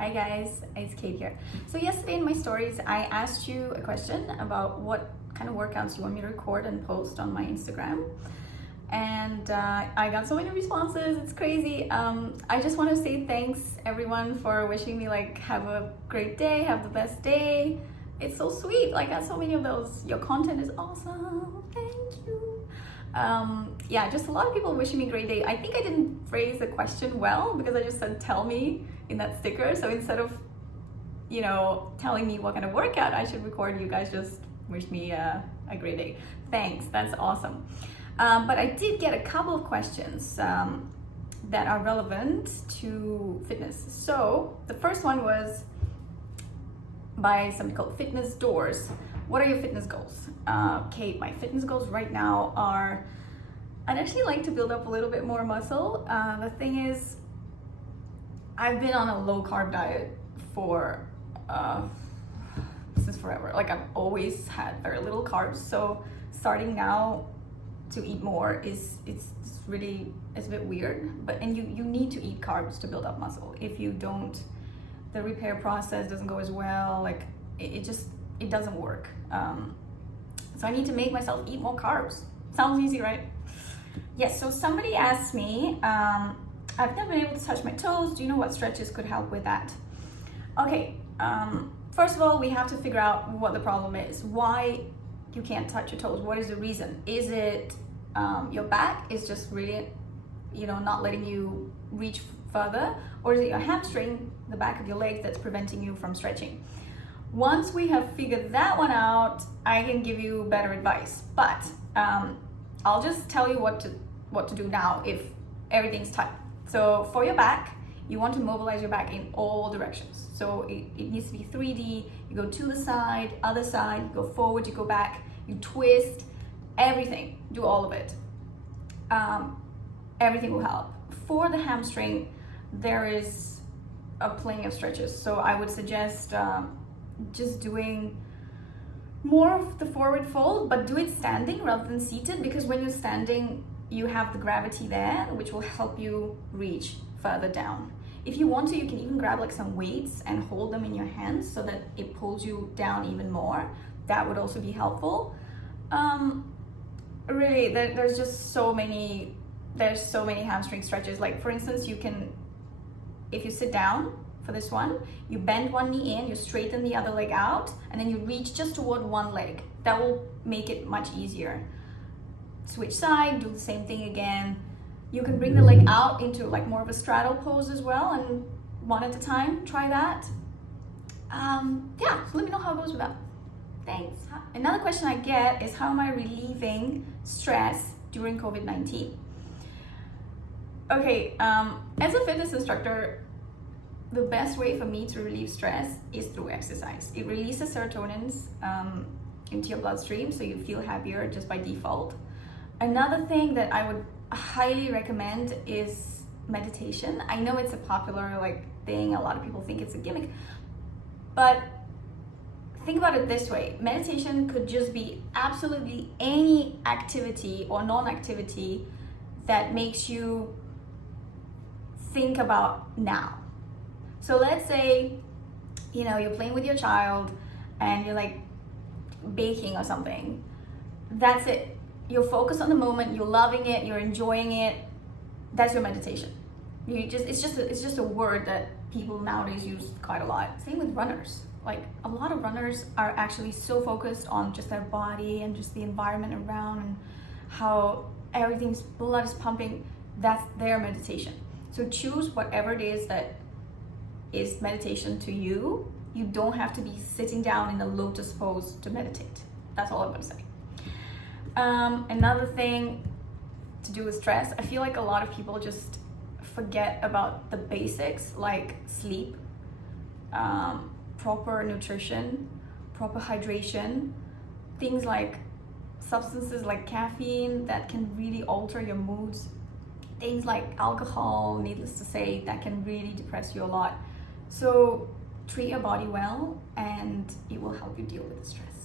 Hi guys, it's Kate here. So yesterday in my stories, I asked you a question about what kind of workouts you want me to record and post on my Instagram. And I got so many responses, it's crazy. I just want to say thanks everyone for wishing me like have a great day, have the best day. It's so sweet, like I got so many of those. Your content is awesome, thank you. Yeah, just a lot of people wishing me a great day. I think I didn't phrase the question well because I just said tell me in that sticker. So instead of, telling me what kind of workout I should record, you guys just wish me a great day. Thanks, that's awesome. But I did get a couple of questions that are relevant to fitness. So the first one was by somebody called Fitness Doors. What are your fitness goals? Kate, my fitness goals right now are, I'd actually like to build up a little bit more muscle. The thing is, I've been on a low carb diet for since forever. Like I've always had very little carbs. So starting now to eat more it's a bit weird. And you need to eat carbs to build up muscle. If you don't, the repair process doesn't go as well. Like it doesn't work. So I need to make myself eat more carbs. Sounds easy, right? Yes, so somebody asked me, I've never been able to touch my toes. Do you know what stretches could help with that? Okay, first of all, we have to figure out what the problem is. Why you can't touch your toes? What is the reason? Is it your back is just really, not letting you reach further? Or is it your hamstring, the back of your leg, that's preventing you from stretching? Once we have figured that one out, I can give you better advice. But I'll just tell you what to do now if everything's tight. So for your back, you want to mobilize your back in all directions. So it needs to be 3D. You go to the side, other side, you go forward, you go back, you twist, everything, do all of it. Everything will help. For the hamstring, there is plenty of stretches. So I would suggest just doing more of the forward fold, but do it standing rather than seated, because when you're standing, you have the gravity there, which will help you reach further down. If you want to, you can even grab like some weights and hold them in your hands so that it pulls you down even more. That would also be helpful. Really, there's just so many hamstring stretches. Like for instance, you can, if you sit down for this one, you bend one knee in, you straighten the other leg out, and then you reach just toward one leg. That will make it much easier. Switch side, do the same thing again. You can bring the leg out into like more of a straddle pose as well, and one at a time, try that. Yeah, so let me know how it goes with that. Thanks. Another question I get is, how am I relieving stress during COVID-19? Okay, as a fitness instructor, the best way for me to relieve stress is through exercise. It releases serotonins into your bloodstream, so you feel happier just by default. Another thing that I would highly recommend is meditation. I know it's a popular thing, a lot of people think it's a gimmick, but think about it this way. Meditation could just be absolutely any activity or non-activity that makes you think about now. So let's say, you're playing with your child and you're like baking or something. That's it. You're focused on the moment, you're loving it, you're enjoying it. That's your meditation. It's just a word that people nowadays use quite a lot. Same with runners. Like a lot of runners are actually so focused on just their body and just the environment around and how everything's blood is pumping. That's their meditation. So choose whatever it is that is meditation to you. You don't have to be sitting down in a lotus pose to meditate. That's all I'm gonna say. Another thing to do with stress, I feel like a lot of people just forget about the basics like sleep, proper nutrition, proper hydration, things like substances like caffeine that can really alter your moods, things like alcohol, needless to say, that can really depress you a lot. So treat your body well and it will help you deal with the stress.